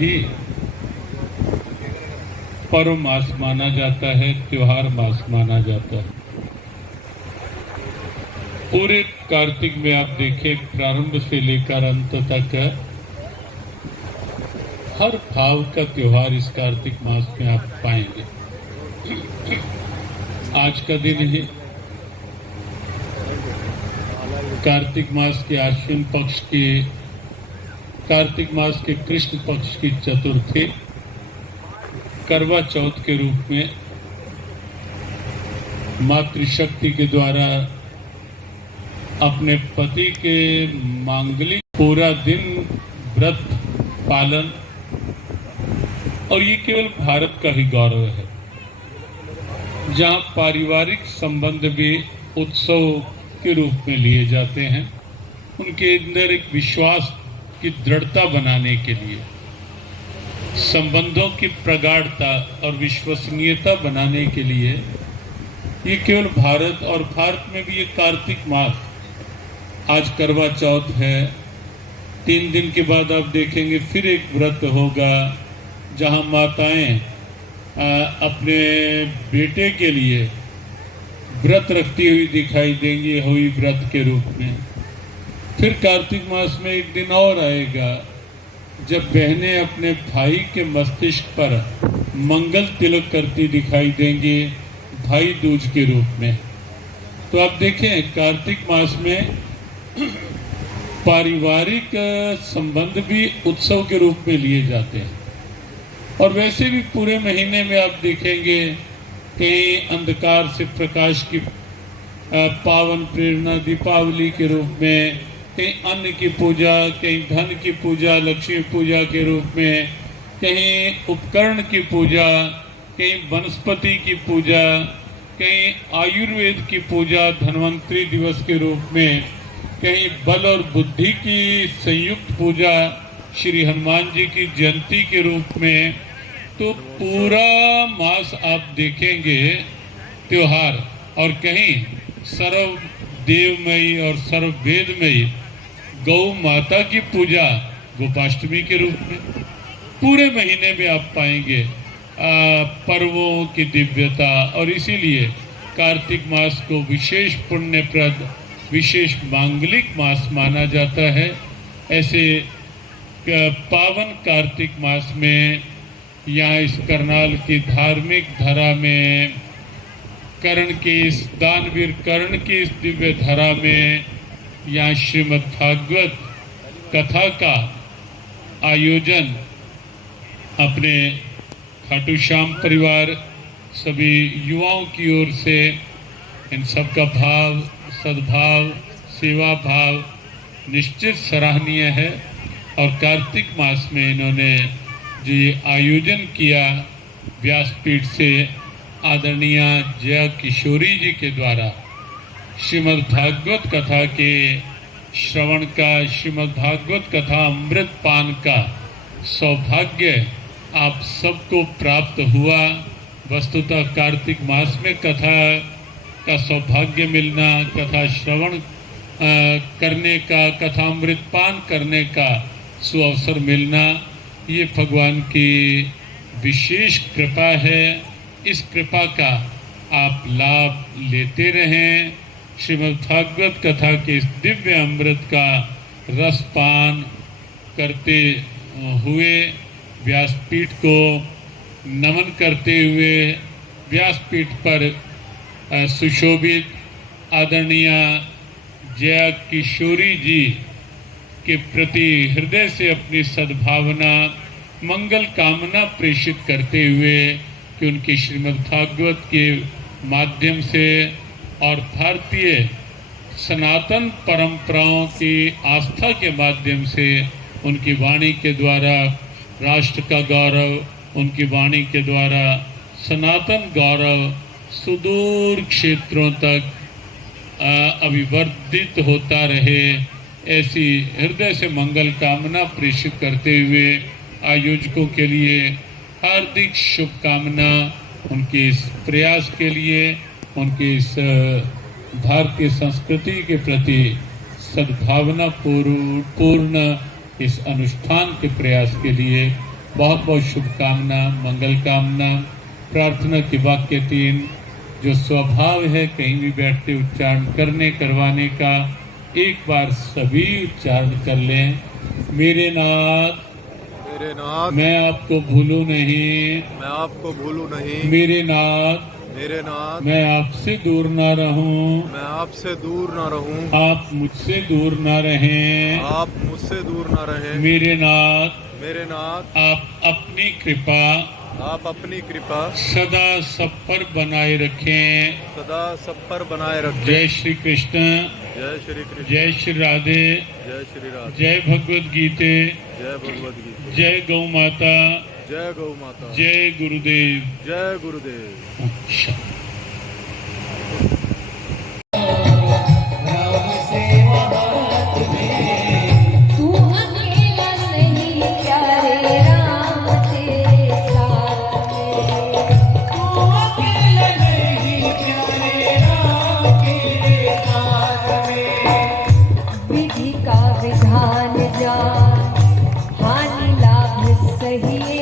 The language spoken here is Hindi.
ही पर्व मास माना जाता है, त्योहार मास माना जाता है। पूरे कार्तिक में आप देखें, प्रारंभ से लेकर अंत तक हर भाव का त्योहार इस कार्तिक मास में आप पाएंगे। आज का दिन है कार्तिक मास के आश्विन पक्ष के, कार्तिक मास के कृष्ण पक्ष की चतुर्थी, करवा चौथ के रूप में मातृशक्ति के द्वारा अपने पति के मांगलिक पूरा दिन व्रत पालन, और ये केवल भारत का ही गौरव है, जहां पारिवारिक संबंध भी उत्सव के रूप में लिए जाते हैं। उनके अंदर एक विश्वास की दृढ़ता बनाने के लिए, संबंधों की प्रगाढ़ता और विश्वसनीयता बनाने के लिए ये केवल भारत, और भारत में भी ये कार्तिक मास, आज करवा चौथ है, 3 दिन के बाद आप देखेंगे फिर एक व्रत होगा जहां माताएं अपने बेटे के लिए व्रत रखती हुई दिखाई देंगी, हुई व्रत के रूप में। फिर कार्तिक मास में एक दिन और आएगा जब बहनें अपने भाई के मस्तिष्क पर मंगल तिलक करती दिखाई देंगी, भाई दूज के रूप में। तो आप देखें, कार्तिक मास में पारिवारिक संबंध भी उत्सव के रूप में लिए जाते हैं। और वैसे भी पूरे महीने में आप देखेंगे कहीं अंधकार से प्रकाश की पावन प्रेरणा दीपावली के रूप में, कहीं अन्न की पूजा, कहीं धन की पूजा लक्ष्मी पूजा के रूप में, कहीं उपकरण की पूजा, कहीं वनस्पति की पूजा, कहीं आयुर्वेद की पूजा धन्वंतरी दिवस के रूप में, कहीं बल और बुद्धि की संयुक्त पूजा श्री हनुमान जी की जयंती के रूप में। तो पूरा मास आप देखेंगे त्योहार, और कहीं सर्व देवमयी और सर्व वेदमयी गौ माता की पूजा गोपाष्टमी के रूप में। पूरे महीने में आप पाएंगे पर्वों की दिव्यता, और इसीलिए कार्तिक मास को विशेष पुण्यप्रद, विशेष मांगलिक मास माना जाता है। ऐसे पावन कार्तिक मास में यहाँ इस करनाल की धार्मिक धरा में, कर्ण के इस दानवीर कर्ण की इस दिव्य धरा में, यहाँ श्रीमद् भागवत कथा का आयोजन अपने खाटू श्याम परिवार सभी युवाओं की ओर से, इन सबका भाव, सद्भाव, सेवा भाव निश्चित सराहनीय है। और कार्तिक मास में इन्होंने जो ये आयोजन किया व्यासपीठ से आदरणीय जया किशोरी जी के द्वारा, श्रीमद् भागवत कथा के श्रवण का, श्रीमद् भागवत कथा अमृत पान का सौभाग्य आप सबको प्राप्त हुआ। वस्तुतः कार्तिक मास में कथा का सौभाग्य मिलना, कथा श्रवण करने का, कथामृत पान करने का सुअवसर मिलना, ये भगवान की विशेष कृपा है। इस कृपा का आप लाभ लेते रहें। श्रीमद् भागवत कथा के इस दिव्य अमृत का रसपान करते हुए, व्यासपीठ को नमन करते हुए, व्यासपीठ पर सुशोभित आदरणीय जया किशोरी जी के प्रति हृदय से अपनी सद्भावना, मंगल कामना प्रेषित करते हुए कि उनकी श्रीमद् भागवत के माध्यम से और भारतीय सनातन परंपराओं की आस्था के माध्यम से उनकी वाणी के द्वारा राष्ट्र का गौरव, उनकी वाणी के द्वारा सनातन गौरव सुदूर क्षेत्रों तक अभिवर्धित होता रहे, ऐसी हृदय से मंगल कामना प्रेषित करते हुए आयोजकों के लिए हार्दिक शुभकामना, उनके इस प्रयास के लिए, उनके इस भारतीय संस्कृति के प्रति सद्भावना पूर्ण इस अनुष्ठान के प्रयास के लिए बहुत बहुत शुभकामना, मंगल कामना। प्रार्थना के वाक्य 3, जो स्वभाव है कहीं भी बैठते उच्चारण करने करवाने का, एक बार सभी उच्चारण कर लें। मेरे नाथ, मेरे नाथ, मैं आपको भूलूं नहीं। मैं आपको भूलूं नहीं। मेरे नाथ, मेरे नाथ, मैं आपसे दूर ना रहूं। मैं आपसे दूर ना रहूं। आप मुझसे दूर ना रहें। आप मुझसे दूर ना रहें। मेरे नाथ, मेरे नाथ, आप अपनी कृपा आप अपनी कृपा सदा सब पर बनाए रखें। सदा सब पर बनाए रखें। जय श्री कृष्ण, जय श्री कृष्ण, जय श्री राधे, जय श्री राधे, जय भगवद गीते, जय भगवद गीता, जय गौ माता, जय गौ माता, जय गुरुदेव। जय गुरुदेव। अच्छा। तू अकेला नहीं प्यारे राम तेरे साथ में। तू अकेला नहीं प्यारे राम तेरे साथ में। विधि का विधान जान, हानि लाभ सही